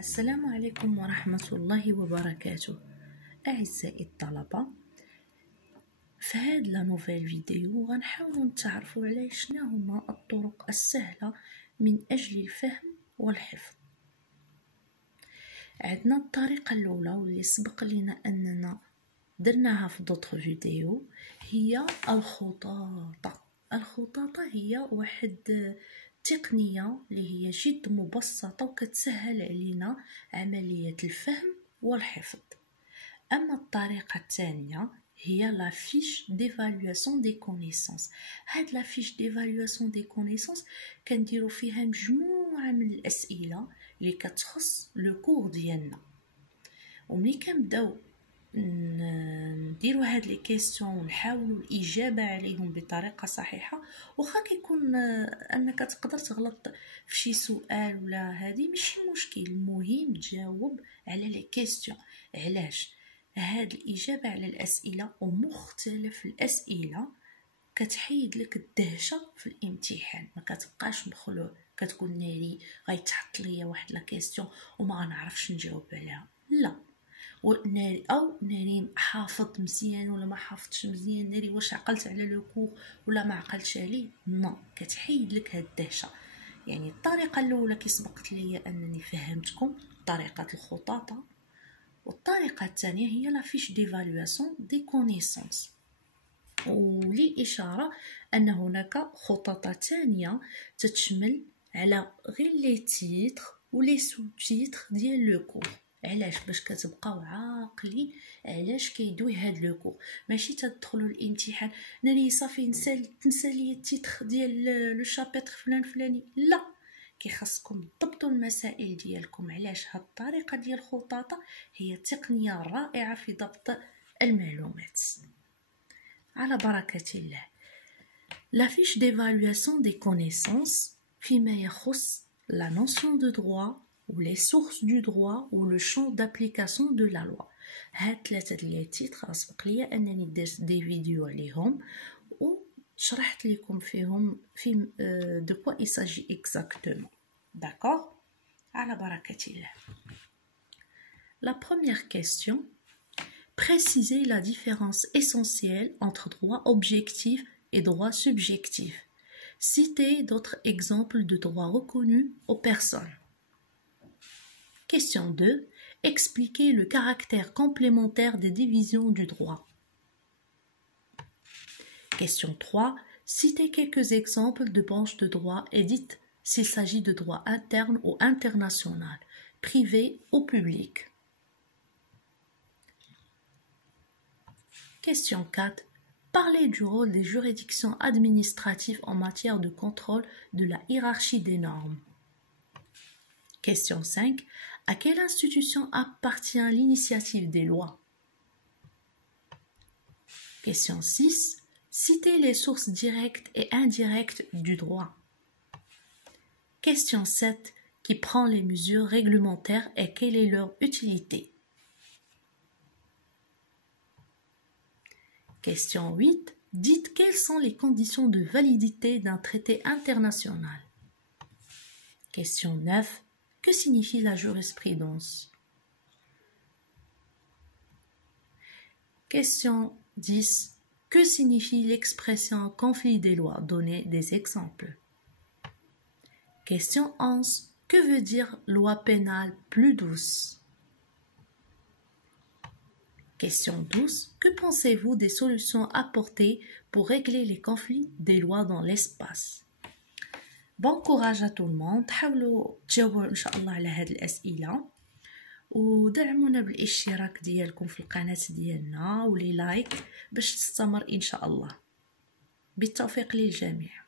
السلام عليكم ورحمة الله وبركاته. أعزائي الطلبة، في هاد لا نوفيل فيديو غنحاولوا نتعرفوا على شنو هما الطرق السهلة من أجل الفهم والحفظ. عندنا الطريقة الأولى واللي سبق لنا أننا درناها في دوطخ فيديو، هي الخطاطة. الخطاطة هي واحد تقنية اللي هي جد مبسطة وكتسهل علينا عملية الفهم والحفظ. أما الطريقة الثانية هي لا فيش ديفالواسيون دي كونيسونس. هاد لا فيش ديفالواسيون دي كونيسونس كنديرو فيها مجموعة من الأسئلة اللي كتخص لو كور ديالنا، وملي كنبداو نديروا هاد لي كيسيون ونحاولوا الاجابه عليهم بطريقه صحيحه، واخا كيكون انك تقدر تغلط في شي سؤال ولا هذه ماشي مشكل، المهم تجاوب على لي كيسيون. علاش؟ هاد الاجابه على الاسئله ومختلف الاسئله كتحيد لك الدهشه في الامتحان، ما كتبقاش مخلوع كتقول ناري غيتحط ليا واحد لا كيسيون وما غنعرفش نجاوب عليها. لا، او ناري حافظ مزيان ولا ما حافظتش مزيان، ناري واش عقلت على لو كور ولا ما عقلتش عليه. نو، كتحيد لك هاد الدهشه. يعني الطريقه الاولى كي سبقت ليا انني فهمتكم طريقه الخطاطه، والطريقه الثانيه هي لا فيش ديفالواسيون دي كونيسونس، ولي اشاره ان هناك خطاطه ثانيه تتشمل على غير لي تيتر ولي سو تيتر ديال لو كور. علاش؟ باش كتبقاو عاقلين علاش كيدوي هاد لو كور، ماشي تدخلوا الامتحان ناري صافي تنسى لي التيتر ديال لو شابيتر فلان فلاني. لا، كيخصكم تضبطوا المسائل ديالكم. علاش؟ هاد الطريقه ديال الخطاطه هي تقنيه رائعه في ضبط المعلومات. على بركه الله. لا فيش ديفالواسيون دي كونيسونس فيما يخص la notion de droit ou les sources du droit ou le champ d'application de la loi. هاد ثلاثة ديال التيتر سبق ليا انني درت دي فيديو عليهم وشرحت لكم فيهم في de quoi il s'agit exactement. D'accord? على بركة الله. La première question: préciser la différence essentielle entre droit objectif et droit subjectif. Citer d'autres exemples de droits reconnus aux personnes. Question 2. Expliquer le caractère complémentaire des divisions du droit. Question 3. Citer quelques exemples de branches de droit et dites s'il s'agit de droit interne ou international, privé ou public. Question 4. Parler du rôle des juridictions administratives en matière de contrôle de la hiérarchie des normes. Question 5. À quelle institution appartient l'initiative des lois? Question 6. Citer les sources directes et indirectes du droit. Question 7. Qui prend les mesures réglementaires et quelle est leur utilité? Question 8. Dites quelles sont les conditions de validité d'un traité international. Question 9. Que signifie la jurisprudence? Question 10. Que signifie l'expression conflit des lois? Donnez des exemples. Question 11. Que veut dire loi pénale plus douce? Question 12. Que pensez-vous des solutions apportées pour régler les conflits des lois dans l'espace? Bon courage à tout le monde. حاولوا تجاوبوا ان شاء الله على هذه الاسئله، ودعمونا بالاشتراك ديالكم في القناه ديالنا ولي لايك باش تستمر ان شاء الله. بالتوفيق للجميع.